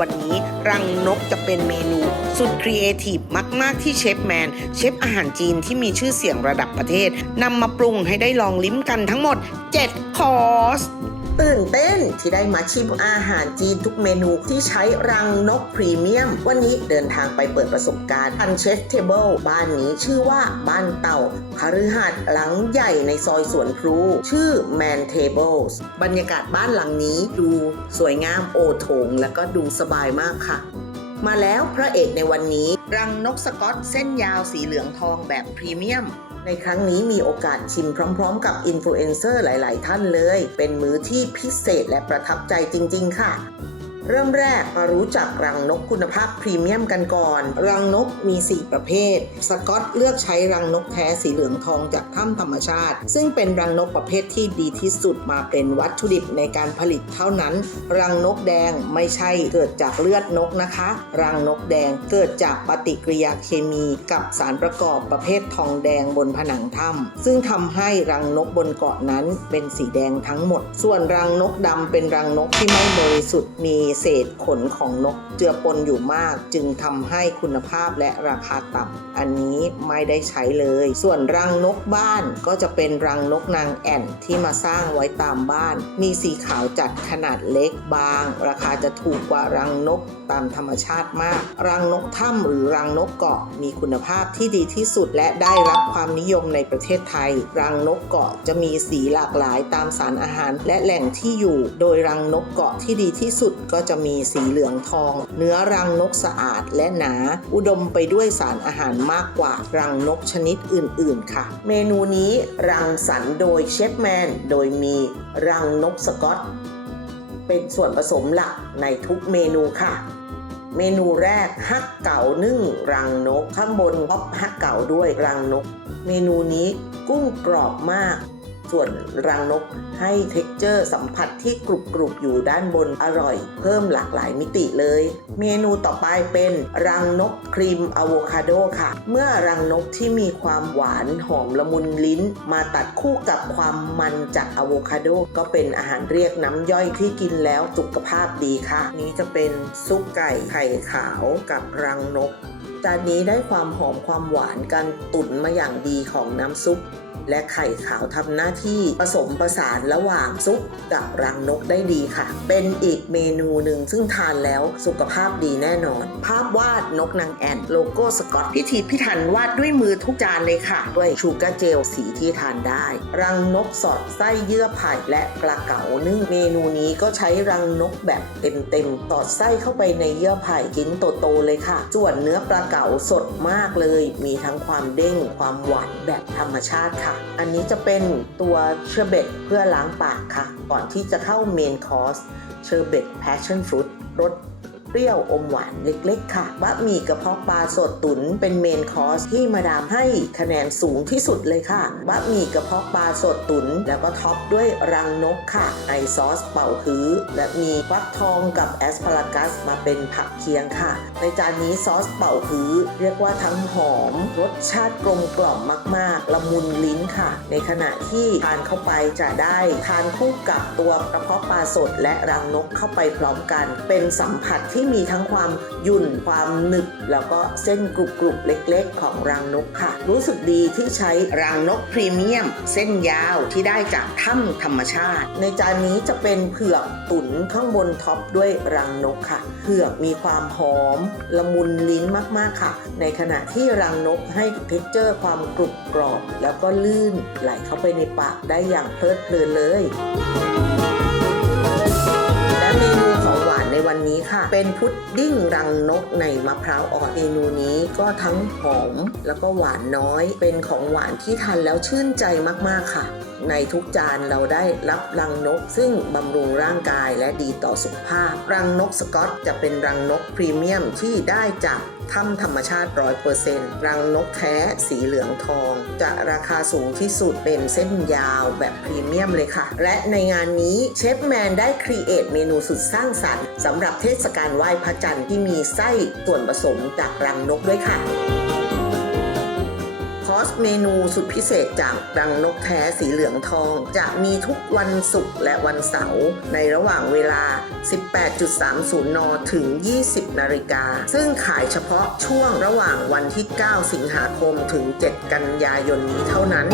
วันนี้ รังนกจะเป็นเมนูสุดครีเอทีฟมาก ๆ ที่เชฟแมน เชฟอาหารจีนที่มีชื่อเสียงระดับประเทศนำมาปรุงให้ได้ลองลิ้มกันทั้งหมด 7 คอร์ส ตื่นเต้นที่ได้มาชิมอาหารจีนทุกเมนูที่ใช้รังนกพรีเมียม วันนี้เดินทางไปเปิดประสบการณ์พันเชฟเทเบิลบ้านนี้ชื่อว่าบ้านเต่าคฤหาสน์หลังใหญ่ในซอยสวนพลูชื่อแมนเทเบิลส์บรรยากาศบ้านหลังนี้ดูสวยงามโอโถงและก็ดูสบายมากค่ะ มาแล้วพระเอกในวันนี้ รังนกสกอตเส้นยาวสีเหลืองทองแบบพรีเมียม ในครั้งนี้มีโอกาสชิมพร้อมๆ กับอินฟลูเอนเซอร์หลาย ๆ ท่านเลย เป็นมื้อที่พิเศษและประทับใจจริง ๆ ค่ะ เริ่มแรกมารู้จักรังนกคุณภาพพรีเมียมกันก่อน รังนกมี 4 ประเภท สกอตเลือกใช้รังนกแท้สีเหลืองทองจากถ้ำธรรมชาติ ซึ่งเป็นรังนกประเภทที่ดีที่สุดมาเป็นวัตถุดิบในการผลิตเท่านั้น รังนกแดงไม่ใช่เกิดจากเลือดนกนะคะ รังนกแดงเกิดจากปฏิกิริยาเคมีกับสารประกอบประเภททองแดงบนผนังถ้ำซึ่งทำให้รังนกบนเกาะนั้นเป็นสีแดงทั้งหมด ส่วนรังนกดำเป็นรังนกที่ไม่บริสุทธิ์มีเศษขนของนกเจือปนอยู่มาก จึงทำให้คุณภาพและราคาต่ำอันนี้ไม่ได้ใช้เลย ส่วนรังนกบ้านก็จะเป็นรังนกนางแอ่นที่มาสร้างไว้ตามบ้าน มีสีขาวจัดขนาดเล็กบาง ราคาจะถูกกว่ารังนกตามธรรมชาติมาก รังนกถ้ำหรือรังนกเกาะมีคุณภาพที่ดีที่สุดและได้รับความนิยมในประเทศไทย รังนกเกาะจะมีสีหลากหลายตามสารอาหารและแหล่งที่อยู่ โดยรังนกเกาะที่ดีที่สุดก็จะมีสีเหลืองทอง เนื้อรังนกสะอาดและหนา อุดมไปด้วยสารอาหารมากกว่ารังนกชนิดอื่น ๆ ค่ะ เมนูนี้รังสรรค์โดยเชฟแมน โดยมีรังนกสกอต เป็นส่วนผสมหลักในทุกเมนูค่ะเมนูแรกฮักเก๋านึ่งรังนกข้างบนท็อปฮักเก๋าด้วยรังนก เมนูนี้กุ้งกรอบมาก ส่วนรังนกให้เท็กเจอร์สัมผัสที่กรุบกรุบอยู่ด้านบนอร่อย เพิ่มหลากหลายมิติเลย เมนูต่อไปเป็นรังนกครีมอะโวคาโดค่ะ เมื่อรังนกที่มีความหวานหอมละมุนลิ้น มาตัดคู่กับความมันจากอะโวคาโดก็เป็นอาหารเรียกน้ำย่อยที่กินแล้วสุขภาพดีค่ะ นี้จะเป็นซุปไก่ไข่ขาวกับรังนกจานนี้ได้ความหอมความหวานกันตุ๋นมาอย่างดีของน้ำซุป และไข่ขาวทำหน้าที่ผสมประสานระหว่างซุปกับรังนกได้ดีค่ะ เป็นอีกเมนูหนึ่งซึ่งทานแล้วสุขภาพดีแน่นอน ภาพวาดนกนางแอ่นโลโก้สกอตพิธีพิถันวาดด้วยมือทุกจานเลยค่ะ ด้วยชูการ์เจลสีที่ทานได้ รังนกสอดไส้เยื่อไผ่และปลาเก๋านึ่งเมนูนี้ก็ใช้รังนกแบบเต็มๆสอดไส้เข้าไปในเยื่อไผ่ชิ้นโตๆเลยค่ะ ส่วนเนื้อปลาเก๋าสดมากเลย มีทั้งความเด้งความหวานแบบธรรมชาติค่ะอันนี้จะเป็นตัวเชอร์เบตเพื่อล้างปากค่ะ ก่อนที่จะเข้าเมนคอร์สเชอร์เบตแพชชั่นฟรุตรส เปรี้ยวอมหวานเล็กๆ ค่ะ บะหมี่กระเพาะปลาสดตุ๋นเป็นเมนคอร์สที่มาดามให้คะแนนสูงที่สุดเลยค่ะ บะหมี่กระเพาะปลาสดตุ๋นแล้วก็ท็อปด้วยรังนกค่ะในซอสเป่าฮื้อ และมีฟักทองกับแอสพารากัสมาเป็นผักเคียงค่ะ ในจานนี้ซอสเป่าฮื้อ เรียกว่าทั้งหอม รสชาติกลมกล่อมมากๆ ละมุนลิ้นค่ะ ในขณะที่ทานเข้าไปจะได้ทานคู่กับตัวกระเพาะปลาสดและรังนกเข้าไปพร้อมกัน เป็นสัมผัสที่ที่มีทั้งความยุ่นความหนึบแล้วก็เส้นกรุบๆเล็กๆ ของรังนกค่ะ รู้สึกดีที่ใช้รังนกพรีเมียม เส้นยาวที่ได้จากถ้ำธรรมชาติ ในจานนี้จะเป็นเผือกตุ๋นข้างบนท็อปด้วยรังนกค่ะเผือกมีความหอม ละมุนลิ้นมากๆค่ะ ในขณะที่รังนกให้เท็กเจอร์ความกรุบกรอบ แล้วก็ลื่นไหลเข้าไปในปากได้อย่างเพลิดเพลินเลย เป็นพุดดิ้งรังนกในมะพร้าวอ่อนเมนูนี้ก็ทั้งหอมแล้วก็หวานน้อย เป็นของหวานที่ทานแล้วชื่นใจมากๆค่ะ ในทุกจานเราได้รับรังนก ซึ่งบำรุงร่างกายและดีต่อสุขภาพ รังนกสกอตจะเป็นรังนกพรีเมียมที่ได้จากถ้ำธรรมชาติ100%รังนกแท้สีเหลืองทอง จะราคาสูงที่สุดเป็นเส้นยาวแบบพรีเมียมเลยค่ะ และในงานนี้เชฟแมนได้ครีเอทเมนูสุดสร้างสรรค์สำหรับเทศกาลไหว้พระจันทร์ที่มีไส้ส่วนผสมจากรังนกด้วยค่ะคอสเมนูสุดพิเศษจากรังนกแท้สีเหลืองทอง จะมีทุกวันศุกร์และวันเสาร์ในระหว่างเวลา 18.30 น ถึง 20 นาฬิกา ซึ่งขายเฉพาะช่วงระหว่างวันที่ 9 สิงหาคมถึง 7 กันยายนนี้เท่านั้น